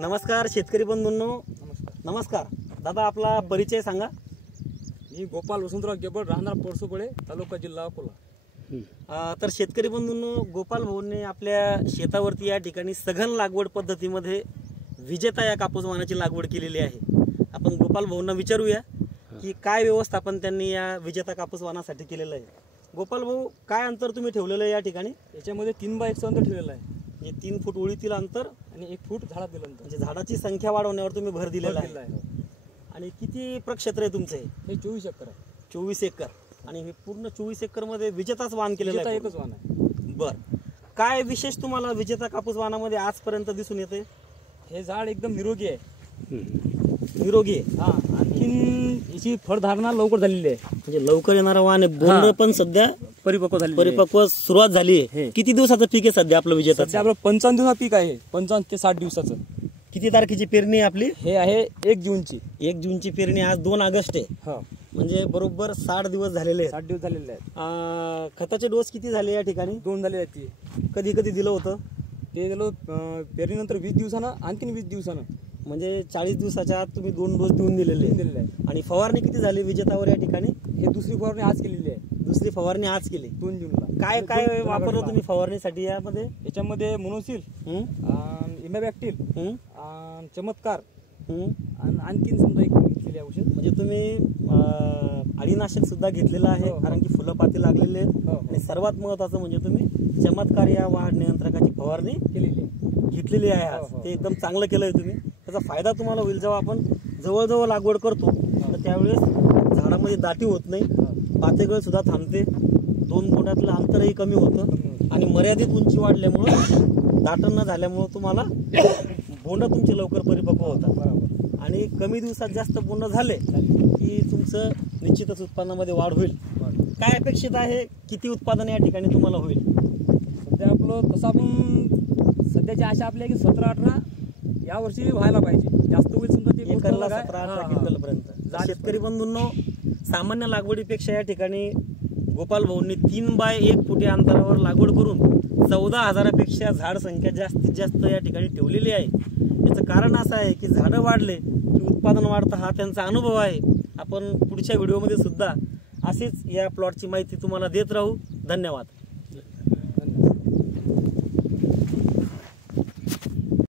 नमस्कार शेतकरी बंधूंनो. नमस्कार दादा, आपला परिचय सांगा. मी गोपाल वसंतराव गेबळ, राहणार परसोबळे, तालुका जिल्हा अकोला. तर शेतकरी बंधूंनो, गोपाल भाऊंनी आपल्या शेतावरती या ठिकाणी सघन लागवड पद्धतीमध्ये विजेता या कापूस वाणाची लागवड केलेली आहे. आपण गोपाल भाऊंना विचारूया की काय व्यवस्थापन त्यांनी या विजेता कापूस वाणासाठी केलेलं आहे. गोपाल भाऊ, काय अंतर तुम्ही ठेवलेलं आहे या ठिकाणी? याच्यामध्ये 3x1 अंतर ठेवलेलं आहे. म्हणजे 3 फूट ओळीतील अंतर आणि 1 फूट झाडात दिलं अंतर. म्हणजे झाडाची संख्या वाढवण्यावर तुम्ही भर दिलेला आहे. आणि किती प्रक्षेत्र आहे तुमचं? हे 24 एकर आहे. 24 एकर. आणि हे पूर्ण 24 एकर मध्ये विजेताच वाण केलेलं आहे. एकच वाण आहे. बर, काय विशेष तुम्हाला विजेता कापूस वाणामध्ये आजपर्यंत दिसून येते? हे झाड एकदम निरोगी आहे. निरोगी आहे. हा, आणखीन याची फळधारणा लवकर झालेली आहे. म्हणजे लवकर येणारा वाण आहे. बोंड पण सध्या परिपक्व सुरुवात झाली आहे. किती दिवसाचं पीक आहे सध्या आपलं विजेता? सध्या आपलं 55 दिवसा पीक आहे. 55 ते 60 दिवसाचं. किती तारखेची पेरणी आपली? हे आहे 1 जूनची. 1 जूनची पेरणी. आज 2 ऑगस्ट आहे. हो, म्हणजे बरोबर 60 दिवस झालेले आहेत. 60 दिवस झालेले आहेत. खताचे डोस किती झाले या ठिकाणी? 2 झाले आहेत. कधी कधी दिलं होतं ते दिलं पेरणीनंतर 20 दिवसानं, आणखीन 20 दिवसानं. म्हणजे 40 दिवसाच्या आत तुम्ही 2 डोस देऊन दिलेले आहे. आणि फवारणी किती झाली विजेतावर या ठिकाणी? हे दुसरी फवारणी आज केलेली आहे. दुसरी फवारणी आज केली 2 जूनला. काय काय वापरलं तुम्ही फवारणीसाठी यामध्ये? याच्यामध्ये मोनोसिल, इमॅबॅक्टिल, चमत्कार आणि आणखीन समजा एक घेतलेली औषध. म्हणजे तुम्ही अळीनाशक सुद्धा घेतलेलं आहे. कारण की फुलं पाती लागलेले आहेत. आणि सर्वात महत्वाचं म्हणजे तुम्ही चमत्कार या वाढ नियंत्रकाची फवारणी घेतलेली आहे आज. ते एकदम चांगलं केलंय तुम्ही. त्याचा फायदा तुम्हाला होईल जेव्हा आपण जवळजवळ लागवड करतो तर त्यावेळेस झाडामध्ये दाटी होत नाही, पातेगळ सुद्धा थांबते, 2 बोटातलं अंतरही कमी होतं आणि मर्यादित उंची वाढल्यामुळं दाटण न झाल्यामुळं तुम्हाला बोंड तुमचे लवकर परिपक्व होतात. आणि कमी दिवसात जास्त बोंड झाले की तुमचं निश्चितच उत्पन्नामध्ये वाढ होईल. काय अपेक्षित आहे? किती उत्पादन या ठिकाणी तुम्हाला होईल? सध्या आपलं तसं आपण सध्याची आशा आपली आहे की 17-18 या वर्षी व्हायला पाहिजे. जास्त होईल समजा ते एकरला 17-18 क्विंटल पर्यंत. शेतकरी बंधूंनो, सामान्य लागवडीपेक्षा या ठिकाणी गोपाल भाऊंनी 3x1 फुटी अंतरावर लागवड करून 14,000पेक्षा झाड संख्या जास्तीत जास्त या ठिकाणी ठेवलेली आहे. याचं कारण असं आहे की झाडं वाढले की उत्पादन वाढतं, हा त्यांचा अनुभव आहे. आपण पुढच्या व्हिडिओमध्ये सुद्धा असेच या प्लॉटची माहिती तुम्हाला देत राहू. धन्यवाद.